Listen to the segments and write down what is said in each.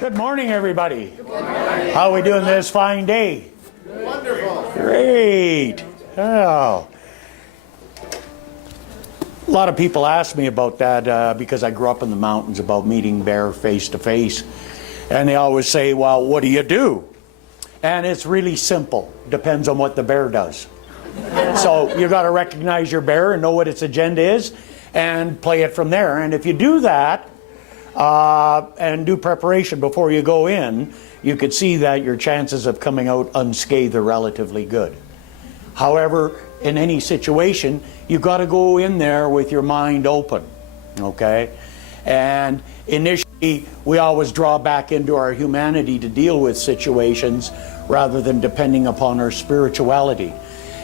Good morning, everybody. Good morning. How are we doing this fine day? Wonderful. Great. Oh. A lot of people ask me about that because I grew up in the mountains, about meeting bear face to face. And they always say, well, what do you do? And it's really simple. Depends on what the bear does. So you got to recognize your bear and know what its agenda is and play it from there. And if you do that, and do preparation before you go in, you could see that your chances of coming out unscathed are relatively good. However, in any situation, you've got to go in there with your mind open, okay? And initially, we always draw back into our humanity to deal with situations rather than depending upon our spirituality.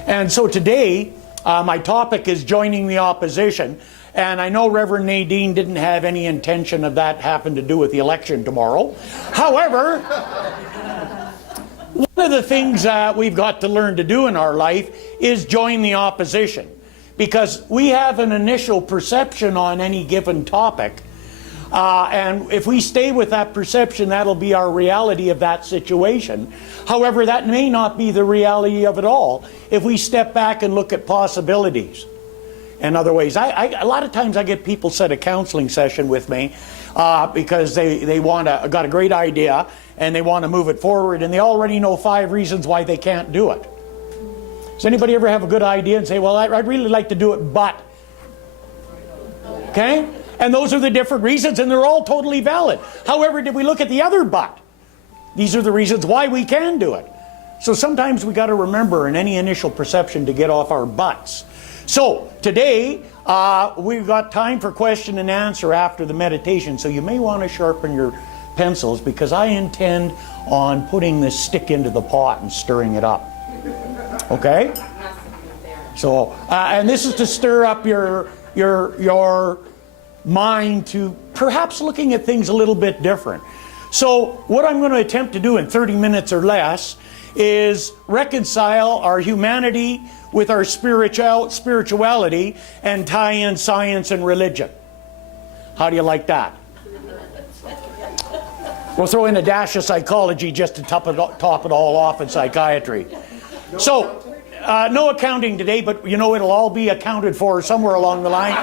And so today, my topic is joining the opposition. And I know Reverend Nadine didn't have any intention of that having to do with the election tomorrow. However, one of the things we've got to learn to do in our life is join the opposition. Because we have an initial perception on any given topic. And if we stay with that perception, that'll be our reality of that situation. However, that may not be the reality of it all if we step back and look at possibilities. In other ways, a lot of times I get people set a counseling session with me because they got a great idea and they want to move it forward, and they already know 5 reasons why they can't do it. Does anybody ever have a good idea and say, well, I'd really like to do it, but... Okay? And those are the different reasons, and they're all totally valid. However, did we look at the other but? These are the reasons why we can do it. So sometimes we got to remember in any initial perception to get off our butts. So today we've got time for question and answer after the meditation, so you may want to sharpen your pencils because I intend on putting this stick into the pot and stirring it up. Okay? So and this is to stir up your mind to perhaps looking at things a little bit different. So what I'm going to attempt to do in 30 minutes or less is reconcile our humanity with our spirituality and tie in science and religion. How do you like that? We'll throw in a dash of psychology just to top it all off in psychiatry. So, no accounting today, but you know it'll all be accounted for somewhere along the line.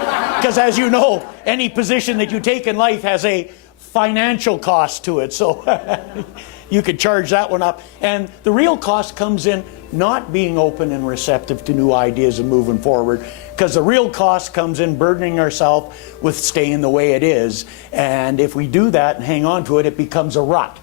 Because as you know, any position that you take in life has a financial cost to it. So you could charge that one up. And the real cost comes in not being open and receptive to new ideas and moving forward. Because the real cost comes in burdening ourselves with staying the way it is. And if we do that and hang on to it, it becomes a rut.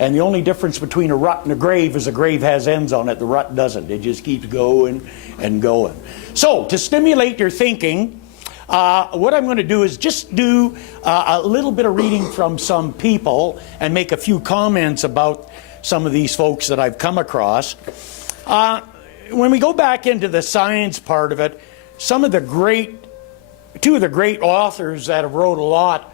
And the only difference between a rut and a grave is a grave has ends on it. The rut doesn't. It just keeps going and going. So to stimulate your thinking, what I'm going to do is just do a little bit of reading from some people and make a few comments about some of these folks that I've come across. When we go back into the science part of it, two of the great authors that have wrote a lot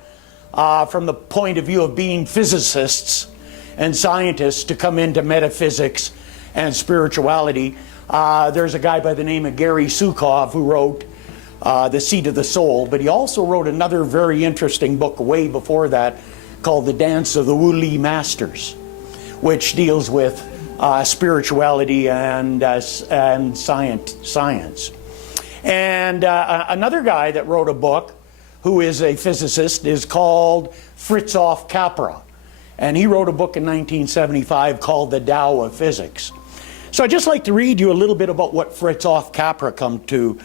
from the point of view of being physicists and scientists to come into metaphysics and spirituality. There's a guy by the name of Gary Sukov who wrote The Seat of the Soul, but he also wrote another very interesting book way before that called The Dance of the Wu-Li Masters, which deals with spirituality and science. And another guy that wrote a book who is a physicist is called Fritjof Capra. And he wrote a book in 1975 called The Tao of Physics. So I'd just like to read you a little bit about what Fritjof Capra come to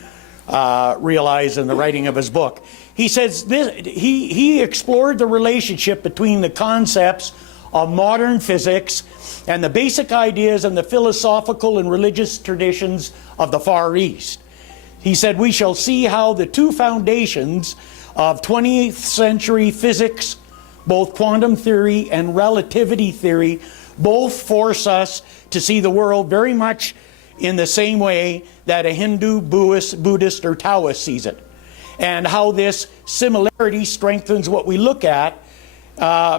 realize in the writing of his book. He says he explored the relationship between the concepts of modern physics and the basic ideas and the philosophical and religious traditions of the Far East. He said, we shall see how the two foundations of 20th century physics, both quantum theory and relativity theory, both force us to see the world very much in the same way that a Hindu, Buddhist, or Taoist sees it. And how this similarity strengthens what we look at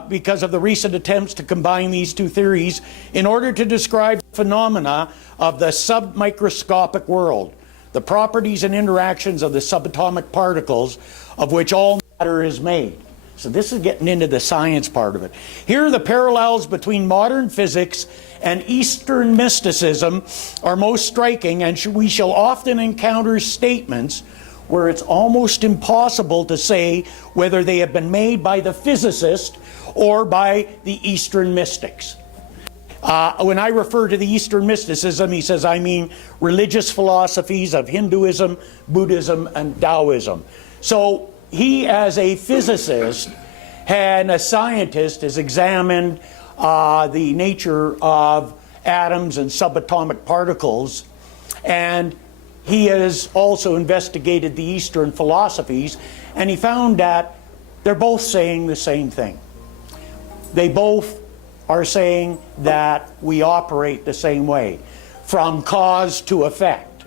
because of the recent attempts to combine these two theories in order to describe phenomena of the submicroscopic world, the properties and interactions of the subatomic particles of which all matter is made. So this is getting into the science part of it. Here, the parallels between modern physics and Eastern mysticism are most striking, and we shall often encounter statements where it's almost impossible to say whether they have been made by the physicist or by the Eastern mystics. When I refer to the Eastern mysticism, he says, I mean religious philosophies of Hinduism, Buddhism, and Taoism. So he, as a physicist and a scientist, has examined the nature of atoms and subatomic particles, and he has also investigated the Eastern philosophies, and he found that they're both saying the same thing. They both are saying that we operate the same way, from cause to effect,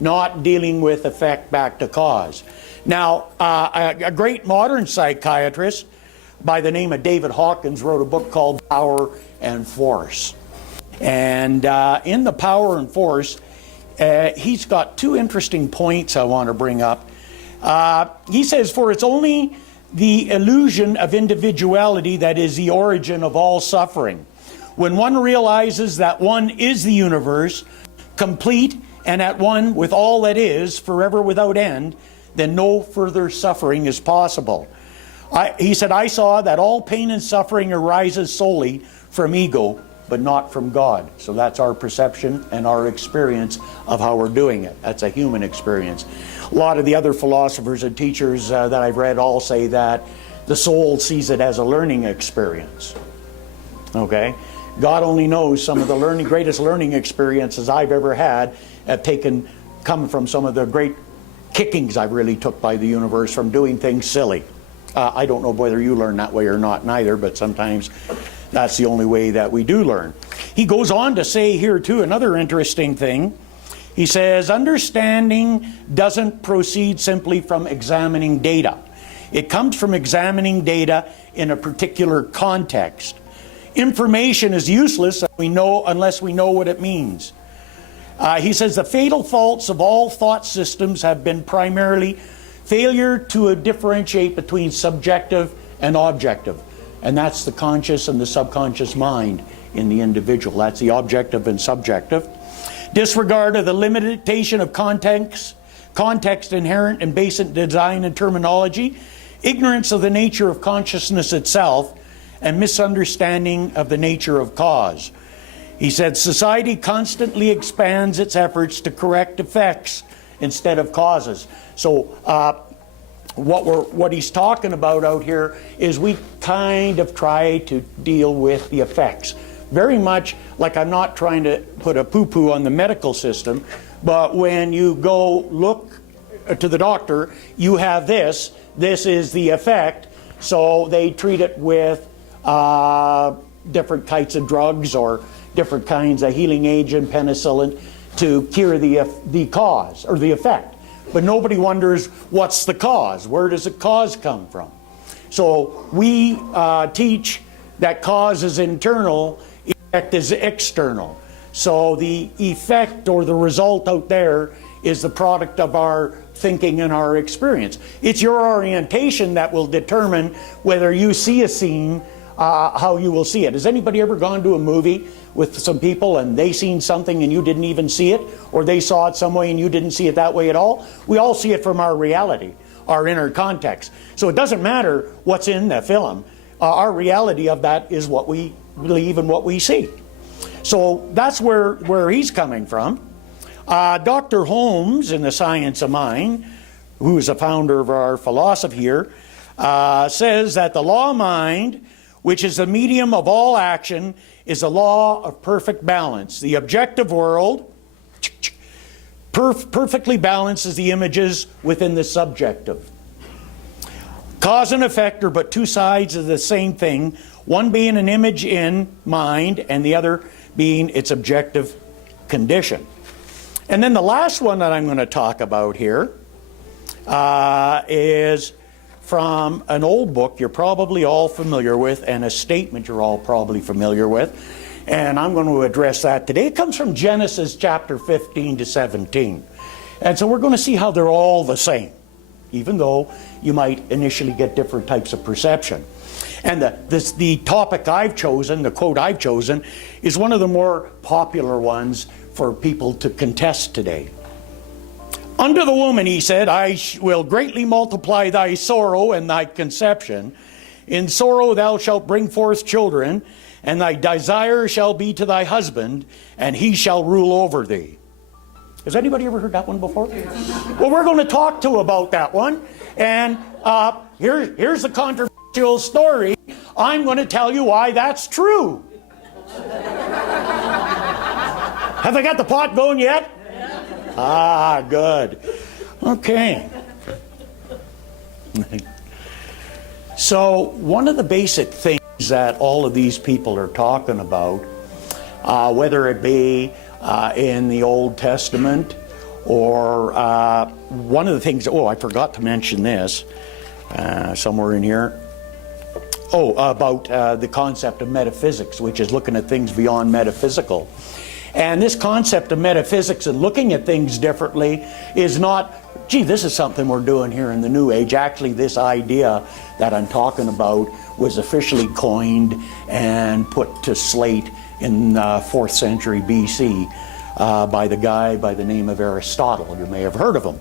not dealing with effect back to cause. Now, a great modern psychiatrist by the name of David Hawkins wrote a book called Power and Force. And in the Power and Force, he's got two interesting points I want to bring up. He says, for it's only the illusion of individuality that is the origin of all suffering. When one realizes that one is the universe, complete and at one with all that is, forever without end, then no further suffering is possible. He said, I saw that all pain and suffering arises solely from ego, but not from God. So that's our perception and our experience of how we're doing it. That's a human experience. A lot of the other philosophers and teachers that I've read all say that the soul sees it as a learning experience. Okay? God only knows some of the greatest learning experiences I've ever had have come from some of the great kickings I really took by the universe from doing things silly. I don't know whether you learn that way or not neither, but sometimes that's the only way that we do learn. He goes on to say here too another interesting thing. He says, understanding doesn't proceed simply from examining data. It comes from examining data in a particular context. Information is useless unless we know what it means. He says the fatal faults of all thought systems have been primarily failure to differentiate between subjective and objective. And that's the conscious and the subconscious mind in the individual. That's the objective and subjective. Disregard of the limitation of context inherent in basic design and terminology, ignorance of the nature of consciousness itself, and misunderstanding of the nature of cause. He said, society constantly expands its efforts to correct effects instead of causes. So what he's talking about out here is we kind of try to deal with the effects. Very much like I'm not trying to put a poo-poo on the medical system, but when you go look to the doctor, you have this is the effect, so they treat it with different types of drugs or different kinds of healing agent, penicillin, to cure the cause or the effect. But nobody wonders what's the cause, where does the cause come from? So we teach that cause is internal, effect is external. So the effect or the result out there is the product of our thinking and our experience. It's your orientation that will determine whether you see a scene, how you will see it. Has anybody ever gone to a movie with some people and they seen something and you didn't even see it? Or they saw it some way and you didn't see it that way at all? We all see it from our reality, our inner context. So it doesn't matter what's in the film. Our reality of that is what we believe and what we see. So that's where he's coming from. Dr. Holmes, in The Science of Mind, who is a founder of our philosophy here, says that the law of mind, which is the medium of all action, is a law of perfect balance. The objective world perfectly balances the images within the subjective. Cause and effect are but two sides of the same thing, one being an image in mind and the other being its objective condition. And then the last one that I'm going to talk about here is from an old book you're probably all familiar with, and a statement you're all probably familiar with. And I'm going to address that today. It comes from Genesis chapter 15 to 17. And so we're going to see how they're all the same. even though you might initially get different types of perception. And the topic I've chosen, the quote I've chosen, is one of the more popular ones for people to contest today. Unto the woman he said, I will greatly multiply thy sorrow and thy conception. In sorrow thou shalt bring forth children, and thy desire shall be to thy husband, and he shall rule over thee. Has anybody ever heard that one before? Well, we're going to talk to about that one. And here's the controversial story. I'm going to tell you why that's true. Have I got the pot going yet? Ah, good. Okay. So one of the basic things that all of these people are talking about, whether it be in the Old Testament or one of the things, I forgot to mention this somewhere in here. About the concept of metaphysics, which is looking at things beyond metaphysical. And this concept of metaphysics and looking at things differently is not, gee, this is something we're doing here in the New Age. Actually, this idea that I'm talking about was officially coined and put to slate in 4th century BC by the guy by the name of Aristotle. You may have heard of him.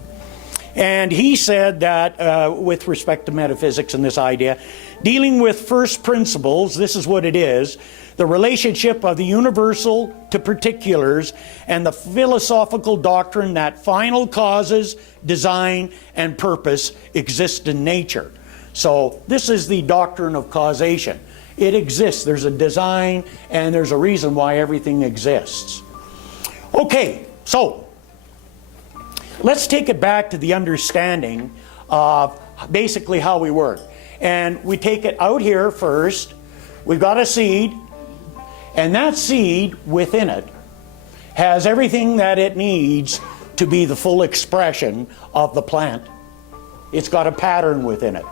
And he said that with respect to metaphysics and this idea, dealing with first principles, this is what it is, the relationship of the universal to particulars, and the philosophical doctrine that final causes, design, and purpose exist in nature. So this is the doctrine of causation. It exists. There's a design, and there's a reason why everything exists. Okay, so let's take it back to the understanding of basically how we work. And we take it out here first. We've got a seed, and that seed within it has everything that it needs to be the full expression of the plant. It's got a pattern within it.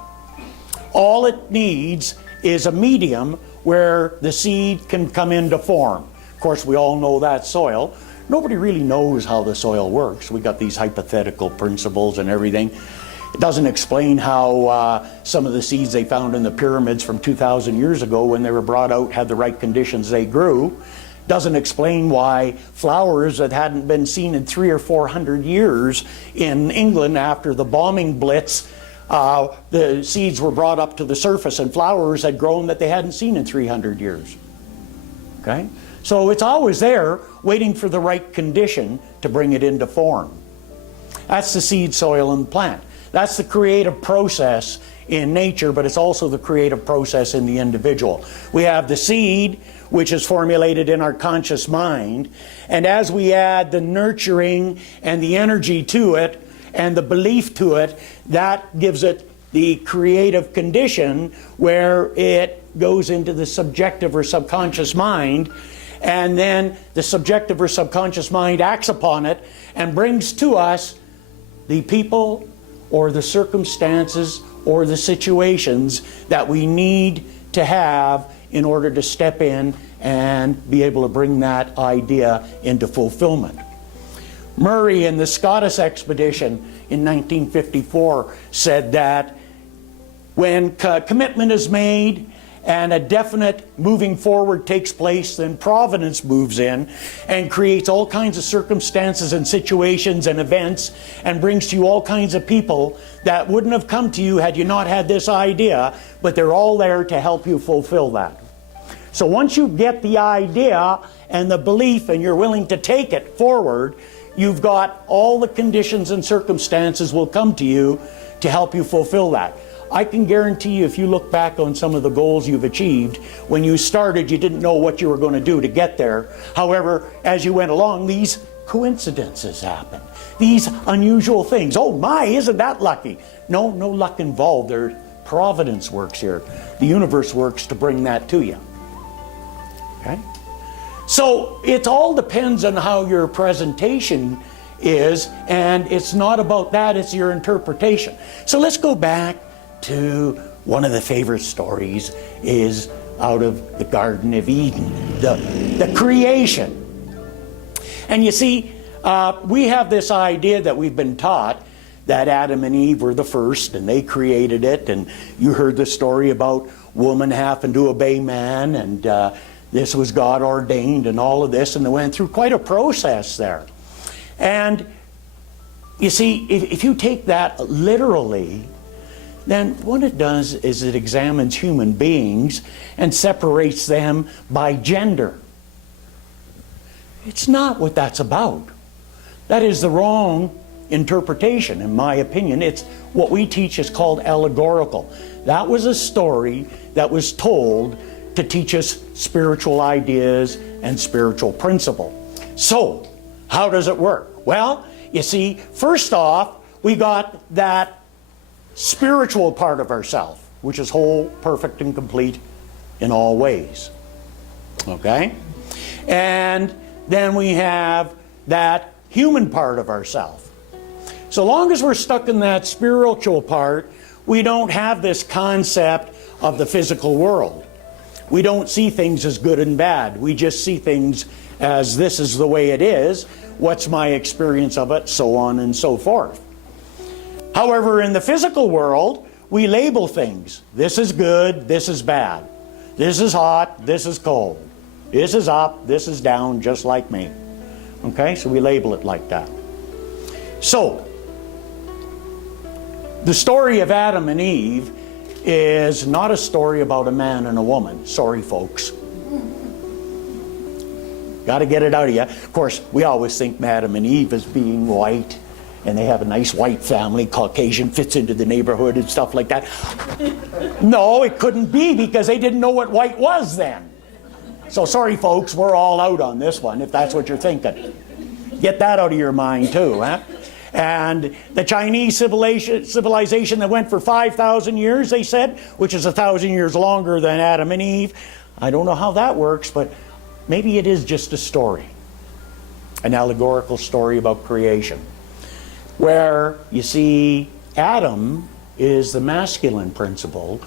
All it needs is a medium where the seed can come into form. Of course, we all know that soil. Nobody really knows how the soil works. We got these hypothetical principles and everything. It doesn't explain how some of the seeds they found in the pyramids from 2,000 years ago when they were brought out had the right conditions they grew. Doesn't explain why flowers that hadn't been seen in 300 or 400 years in England after the bombing blitz, the seeds were brought up to the surface and flowers had grown that they hadn't seen in 300 years. Okay? So it's always there, waiting for the right condition to bring it into form. That's the seed, soil, and plant. That's the creative process in nature, but it's also the creative process in the individual. We have the seed, which is formulated in our conscious mind, and as we add the nurturing and the energy to it, and the belief to it, that gives it the creative condition where it goes into the subjective or subconscious mind, and then the subjective or subconscious mind acts upon it and brings to us the people or the circumstances or the situations that we need to have in order to step in and be able to bring that idea into fulfillment. Murray in the Scottish expedition in 1954 said that when commitment is made and a definite moving forward takes place, then providence moves in and creates all kinds of circumstances and situations and events and brings to you all kinds of people that wouldn't have come to you had you not had this idea, but they're all there to help you fulfill that. So once you get the idea and the belief and you're willing to take it forward, you've got all the conditions and circumstances will come to you to help you fulfill that. I can guarantee you, if you look back on some of the goals you've achieved, when you started, you didn't know what you were going to do to get there. However, as you went along, these coincidences happened. These unusual things. Oh my, isn't that lucky? No luck involved. There, providence works here. The universe works to bring that to you. Okay? So it all depends on how your presentation is, and it's not about that, it's your interpretation. So let's go back to one of the favorite stories is out of the Garden of Eden, the creation. And you see, we have this idea that we've been taught that Adam and Eve were the first and they created it, and you heard the story about woman having to obey man, and this was God ordained and all of this, and they went through quite a process there. And you see, if you take that literally, then what it does is it examines human beings and separates them by gender. It's not what that's about. That is the wrong interpretation, in my opinion. It's what we teach is called allegorical. That was a story that was told to teach us spiritual ideas and spiritual principle. So, how does it work? Well, you see, first off, we got that spiritual part of ourselves, which is whole, perfect, and complete in all ways. Okay? And then we have that human part of ourselves. So long as we're stuck in that spiritual part, we don't have this concept of the physical world. We don't see things as good and bad. We just see things as this is the way it is, what's my experience of it, so on and so forth. However, in the physical world, we label things. This is good, this is bad. This is hot, this is cold. This is up, this is down, just like me. Okay, so we label it like that. So, the story of Adam and Eve is not a story about a man and a woman. Sorry, folks. Got to get it out of you. Of course, we always think Adam and Eve as being white, and they have a nice white family, Caucasian, fits into the neighborhood and stuff like that. No, it couldn't be, because they didn't know what white was then. So sorry, folks, we're all out on this one, if that's what you're thinking. Get that out of your mind too, huh? And the Chinese civilization that went for 5,000 years, they said, which is 1,000 years longer than Adam and Eve. I don't know how that works, but maybe it is just a story, an allegorical story about creation, where you see Adam is the masculine principle,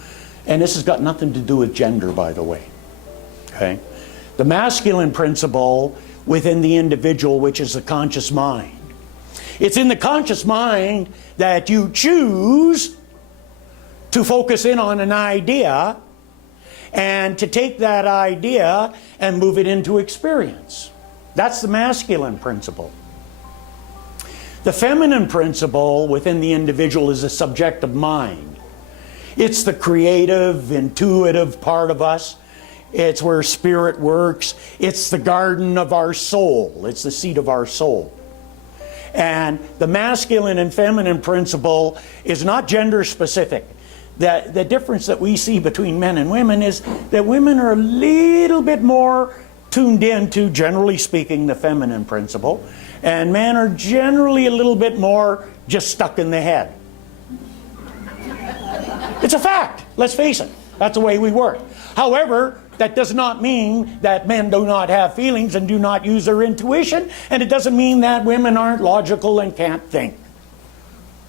and this has got nothing to do with gender, by the way. Okay? The masculine principle within the individual, which is the conscious mind. It's in the conscious mind that you choose to focus in on an idea and to take that idea and move it into experience. That's the masculine principle. The feminine principle within the individual is a subjective mind. It's the creative, intuitive part of us. It's where spirit works. It's the garden of our soul. It's the seat of our soul. And the masculine and feminine principle is not gender specific. The difference that we see between men and women is that women are a little bit more tuned into, generally speaking, the feminine principle, and men are generally a little bit more just stuck in the head. It's a fact. Let's face it. That's the way we work. However, that does not mean that men do not have feelings and do not use their intuition, and it doesn't mean that women aren't logical and can't think.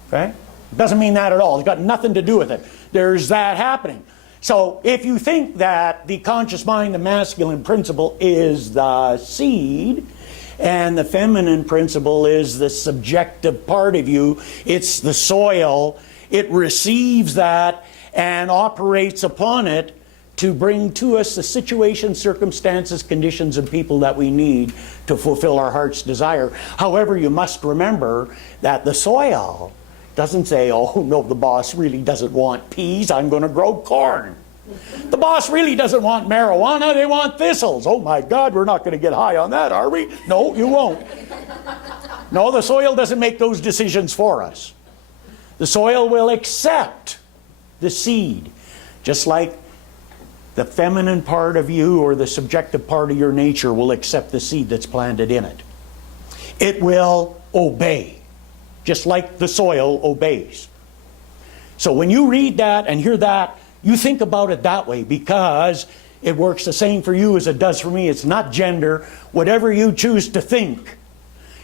Okay? It doesn't mean that at all. It's got nothing to do with it. There's that happening. So if you think that the conscious mind, the masculine principle, is the seed, and the feminine principle is the subjective part of you, it's the soil, it receives that and operates upon it to bring to us the situations, circumstances, conditions, and people that we need to fulfill our heart's desire. However, you must remember that the soil doesn't say, oh no, the boss really doesn't want peas, I'm going to grow corn. The boss really doesn't want marijuana, they want thistles. Oh my God, we're not going to get high on that, are we? No, you won't. No, the soil doesn't make those decisions for us. The soil will accept the seed, just like the feminine part of you or the subjective part of your nature will accept the seed that's planted in it. It will obey, just like the soil obeys. So when you read that and hear that, you think about it that way, because it works the same for you as it does for me. It's not gender. Whatever you choose to think,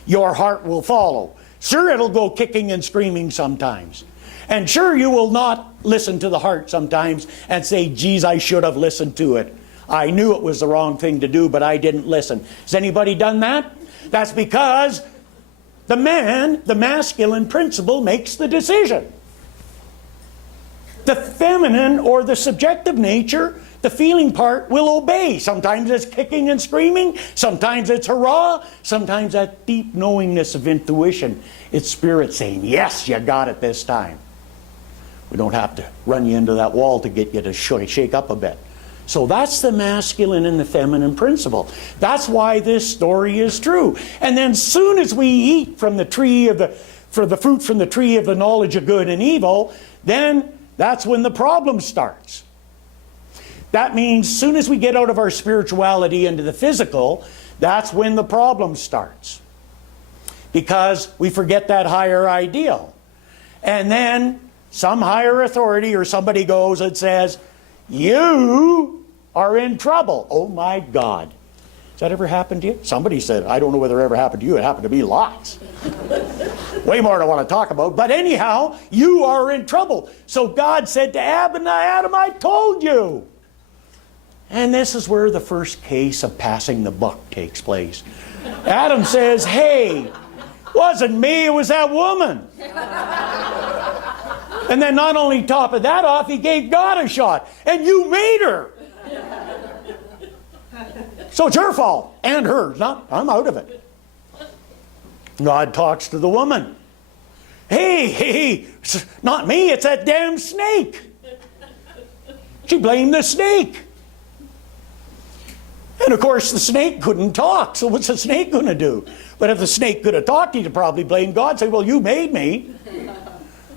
your heart will follow. Sure, it'll go kicking and screaming sometimes. And sure, you will not listen to the heart sometimes and say, geez, I should have listened to it. I knew it was the wrong thing to do, but I didn't listen. Has anybody done that? That's because the man, the masculine principle, makes the decision. The feminine or the subjective nature, the feeling part, will obey. Sometimes it's kicking and screaming. Sometimes it's hurrah. Sometimes that deep knowingness of intuition. It's spirit saying, yes, you got it this time. We don't have to run you into that wall to get you to shake up a bit. So that's the masculine and the feminine principle. That's why this story is true. And then soon as we eat from the tree of the fruit from the tree of the knowledge of good and evil, then that's when the problem starts. That means as soon as we get out of our spirituality into the physical, that's when the problem starts. Because we forget that higher ideal. And then some higher authority or somebody goes and says, you are in trouble. Oh my God. Has that ever happened to you? Somebody said, I don't know whether it ever happened to you. It happened to me lots. Way more than I want to talk about. But anyhow, you are in trouble. So God said to Adam, I told you. And this is where the first case of passing the buck takes place. Adam says, hey, wasn't me, it was that woman. And then not only top of that off, he gave God a shot. And you made her. So it's her fault. And hers. I'm out of it. God talks to the woman. Hey, it's not me, it's that damn snake. She blamed the snake. And of course the snake couldn't talk, so what's the snake going to do? But if the snake could have talked, he'd probably blame God and say, well, you made me.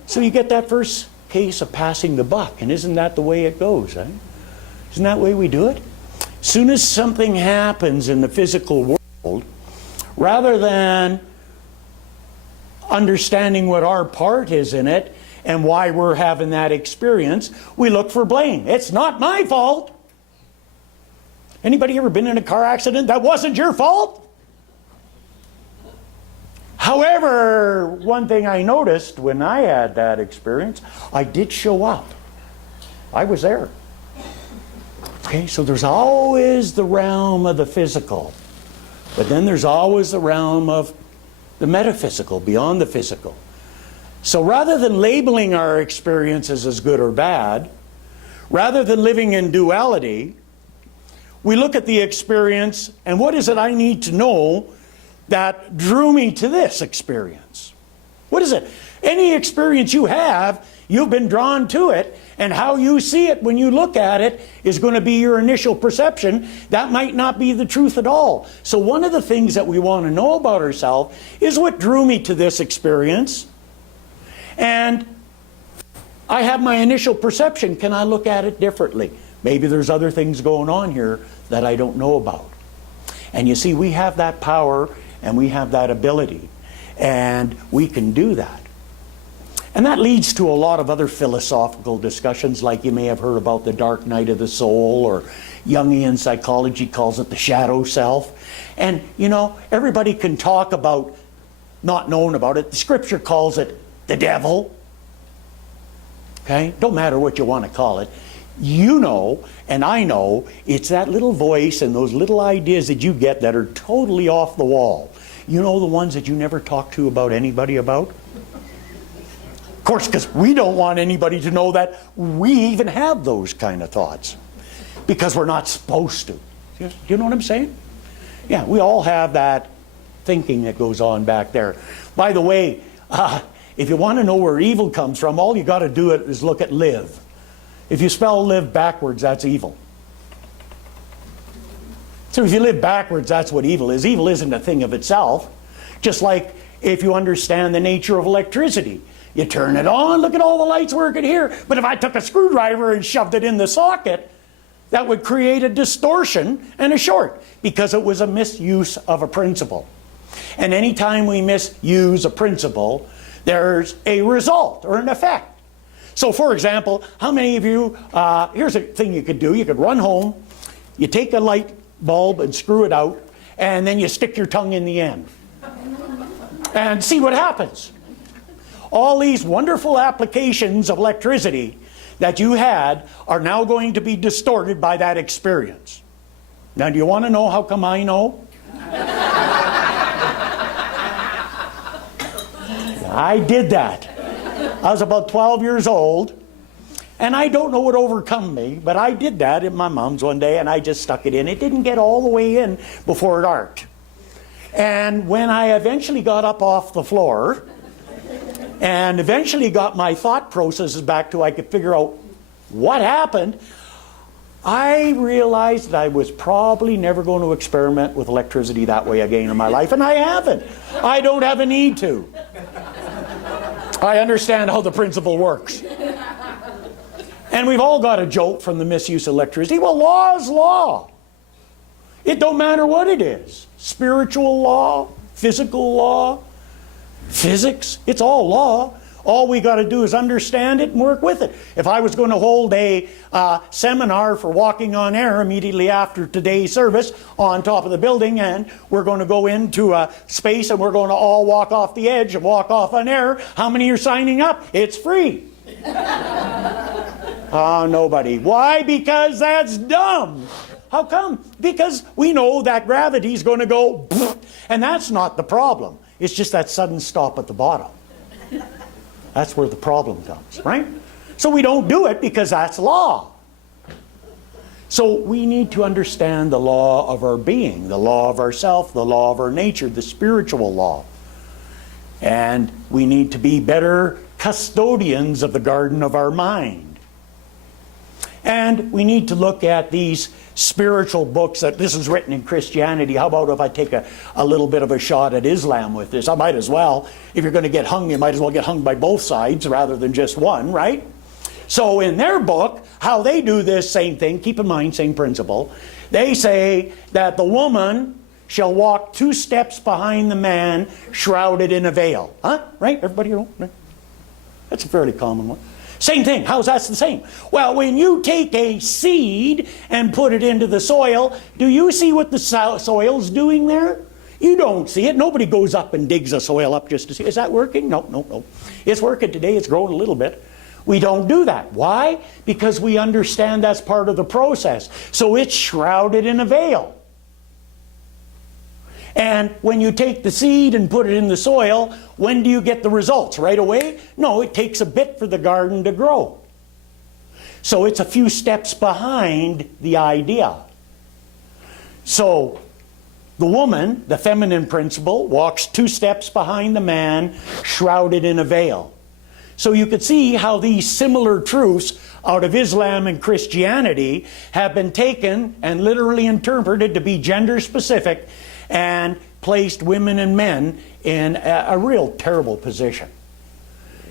So you get that first case of passing the buck, and isn't that the way it goes? Eh? Isn't that the way we do it? As soon as something happens in the physical world, rather than understanding what our part is in it and why we're having that experience, we look for blame. It's not my fault. Anybody ever been in a car accident? That wasn't your fault? However, one thing I noticed when I had that experience, I did show up. I was there. Okay, so there's always the realm of the physical. But then there's always the realm of the metaphysical, beyond the physical. So rather than labeling our experiences as good or bad, rather than living in duality, we look at the experience and what is it I need to know that drew me to this experience? What is it? Any experience you have, you've been drawn to it, and how you see it when you look at it is going to be your initial perception. That might not be the truth at all. So one of the things that we want to know about ourselves is what drew me to this experience. And I have my initial perception. Can I look at it differently? Maybe there's other things going on here that I don't know about. And you see, we have that power and we have that ability. And we can do that. And that leads to a lot of other philosophical discussions, like you may have heard about the dark night of the soul, or Jungian psychology calls it the shadow self. And, you know, everybody can talk about not knowing about it. The scripture calls it the devil. Okay? Don't matter what you want to call it. You know, and I know, it's that little voice and those little ideas that you get that are totally off the wall. You know, the ones that you never talk to about anybody about? Of course, because we don't want anybody to know that we even have those kind of thoughts. Because we're not supposed to. Do you know what I'm saying? Yeah, we all have that thinking that goes on back there. By the way, if you want to know where evil comes from, all you got to do is look at live. If you spell live backwards, that's evil. So if you live backwards, that's what evil is. Evil isn't a thing of itself. Just like if you understand the nature of electricity. You turn it on, look at all the lights working here. But if I took a screwdriver and shoved it in the socket, that would create a distortion and a short, because it was a misuse of a principle. And anytime we misuse a principle, there's a result or an effect. So for example, how many of you, here's a thing you could do. You could run home, you take a light bulb and screw it out, and then you stick your tongue in the end. And see what happens. All these wonderful applications of electricity that you had are now going to be distorted by that experience. Now, do you want to know how come I know? I did that. I was about 12 years old, and I don't know what overcome me, but I did that at my mom's one day, and I just stuck it in. It didn't get all the way in before it arced. And when I eventually got up off the floor, and eventually got my thought processes back to I could figure out what happened, I realized that I was probably never going to experiment with electricity that way again in my life, and I haven't. I don't have a need to. I understand how the principle works. And we've all got a jolt from the misuse of electricity. Well, law is law. It don't matter what it is. Spiritual law, physical law, physics, it's all law. All we got to do is understand it and work with it. If I was going to hold a seminar for walking on air immediately after today's service on top of the building, and we're going to go into a space and we're going to all walk off the edge and walk off on air, how many are signing up? It's free. Nobody. Why? Because that's dumb. How come? Because we know that gravity's going to go, and that's not the problem. It's just that sudden stop at the bottom. That's where the problem comes, right? So we don't do it because that's law. So we need to understand the law of our being, the law of ourself, the law of our nature, the spiritual law. And we need to be better custodians of the garden of our mind. And we need to look at these spiritual books that this is written in Christianity. How about if I take a little bit of a shot at Islam with this? I might as well. If you're going to get hung, you might as well get hung by both sides rather than just one, right? So in their book, how they do this same thing, keep in mind, same principle. They say that the woman shall walk 2 steps behind the man shrouded in a veil. Huh? Right? Everybody know? Right? That's a fairly common one. Same thing. How's that the same? Well, when you take a seed and put it into the soil, do you see what the soil's doing there? You don't see it. Nobody goes up and digs the soil up just to see. Is that working? No, no, no. It's working today. It's growing a little bit. We don't do that. Why? Because we understand that's part of the process. So it's shrouded in a veil. And when you take the seed and put it in the soil, when do you get the results? Right away? No, it takes a bit for the garden to grow. So it's a few steps behind the idea. So the woman, the feminine principle, walks 2 steps behind the man shrouded in a veil. So you could see how these similar truths out of Islam and Christianity have been taken and literally interpreted to be gender specific and placed women and men in a real terrible position.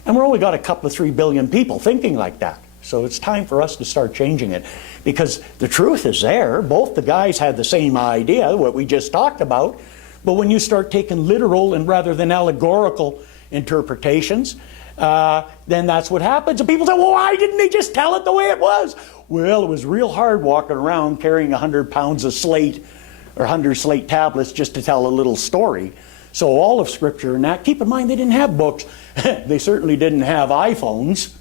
And we're only got a couple of 3 billion people thinking like that. So it's time for us to start changing it. Because the truth is there. Both the guys had the same idea, what we just talked about. But when you start taking literal and rather than allegorical interpretations, then that's what happens. And people say, well, why didn't they just tell it the way it was? Well, it was real hard walking around carrying 100 pounds of slate or 100 slate tablets just to tell a little story. So all of Scripture and that, keep in mind they didn't have books. They certainly didn't have iPhones,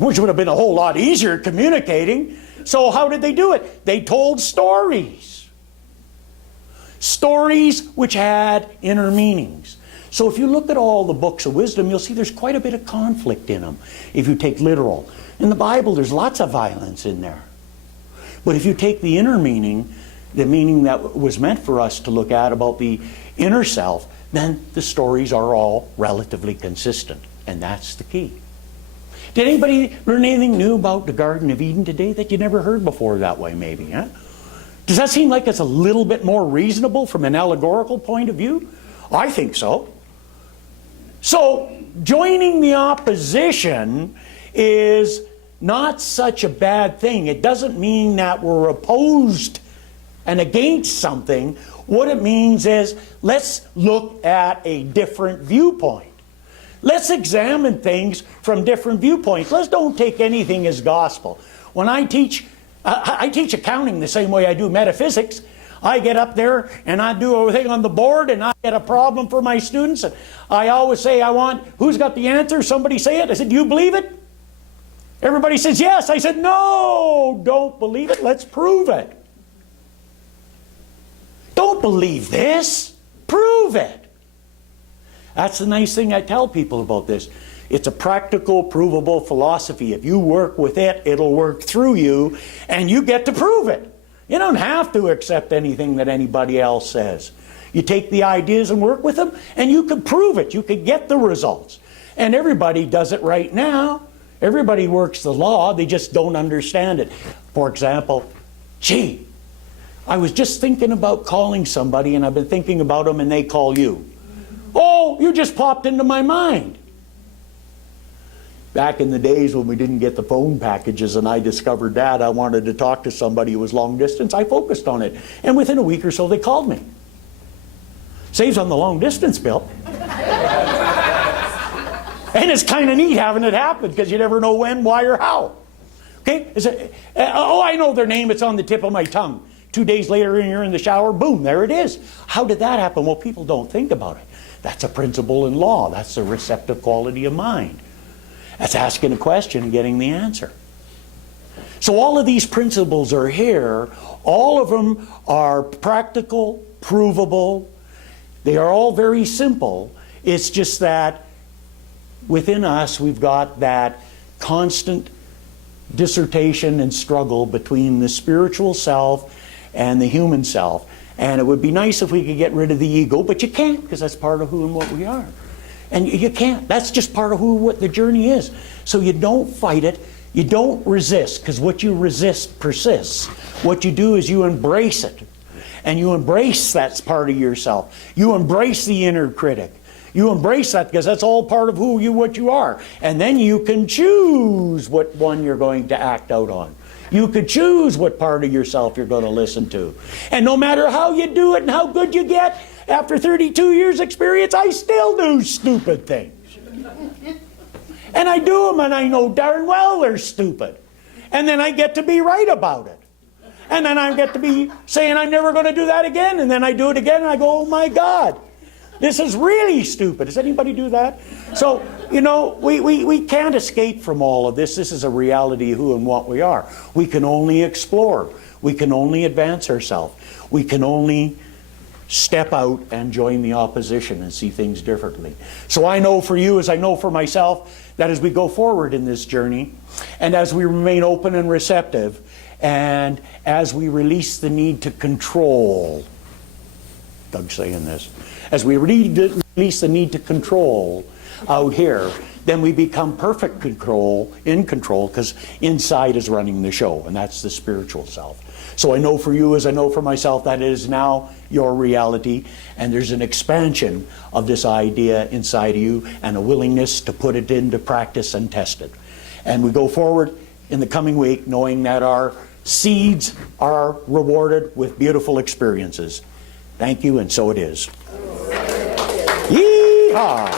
which would have been a whole lot easier communicating. So how did they do it? They told stories. Stories which had inner meanings. So if you look at all the books of wisdom, you'll see there's quite a bit of conflict in them, if you take literal. In the Bible, there's lots of violence in there. But if you take the inner meaning, the meaning that was meant for us to look at about the inner self, then the stories are all relatively consistent. And that's the key. Did anybody learn anything new about the Garden of Eden today that you never heard before that way, maybe? Huh? Does that seem like it's a little bit more reasonable from an allegorical point of view? I think so. So, joining the opposition is not such a bad thing. It doesn't mean that we're opposed and against something. What it means is, let's look at a different viewpoint. Let's examine things from different viewpoints. Let's don't take anything as gospel. When I teach accounting the same way I do metaphysics. I get up there and I do everything on the board and I get a problem for my students. And I always say, who's got the answer? Somebody say it. I said, do you believe it? Everybody says yes. I said, no, don't believe it. Let's prove it. Don't believe this. Prove it. That's the nice thing I tell people about this. It's a practical, provable philosophy. If you work with it, it'll work through you, and you get to prove it. You don't have to accept anything that anybody else says. You take the ideas and work with them, and you can prove it. You can get the results. And everybody does it right now. Everybody works the law. They just don't understand it. For example, gee, I was just thinking about calling somebody, and I've been thinking about them, and they call you. Oh, you just popped into my mind. Back in the days when we didn't get the phone packages and I discovered that, I wanted to talk to somebody who was long distance, I focused on it. And within a week or so, they called me. Saves on the long distance bill. And it's kind of neat having it happen because you never know when, why, or how. Okay? Oh, I know their name. It's on the tip of my tongue. 2 days later, you're in the shower. Boom, there it is. How did that happen? Well, people don't think about it. That's a principle in law. That's the receptive quality of mind. That's asking a question and getting the answer. So all of these principles are here. All of them are practical, provable. They are all very simple. It's just that within us, we've got that constant dissertation and struggle between the spiritual self and the human self. And it would be nice if we could get rid of the ego, but you can't, because that's part of who and what we are. And you can't. That's just part of what the journey is. So you don't fight it. You don't resist, because what you resist persists. What you do is you embrace it. And you embrace that part of yourself. You embrace the inner critic. You embrace that because that's all part of what you are. And then you can choose what one you're going to act out on. You could choose what part of yourself you're going to listen to. And no matter how you do it and how good you get, after 32 years experience, I still do stupid things. And I do them and I know darn well they're stupid. And then I get to be right about it. And then I get to be saying I'm never going to do that again. And then I do it again and I go, oh my God, this is really stupid. Does anybody do that? So, you know, we can't escape from all of this. This is a reality of who and what we are. We can only explore. We can only advance ourselves. We can only step out and join the opposition and see things differently. So I know for you, as I know for myself, that as we go forward in this journey, and as we remain open and receptive, and as we release the need to control, Doug's saying this, as we release the need to control out here, then we become perfect in control, because inside is running the show, and that's the spiritual self. So I know for you, as I know for myself, that it is now your reality, and there's an expansion of this idea inside of you and a willingness to put it into practice and test it. And we go forward in the coming week knowing that our seeds are rewarded with beautiful experiences. Thank you, and so it is. Yeehaw!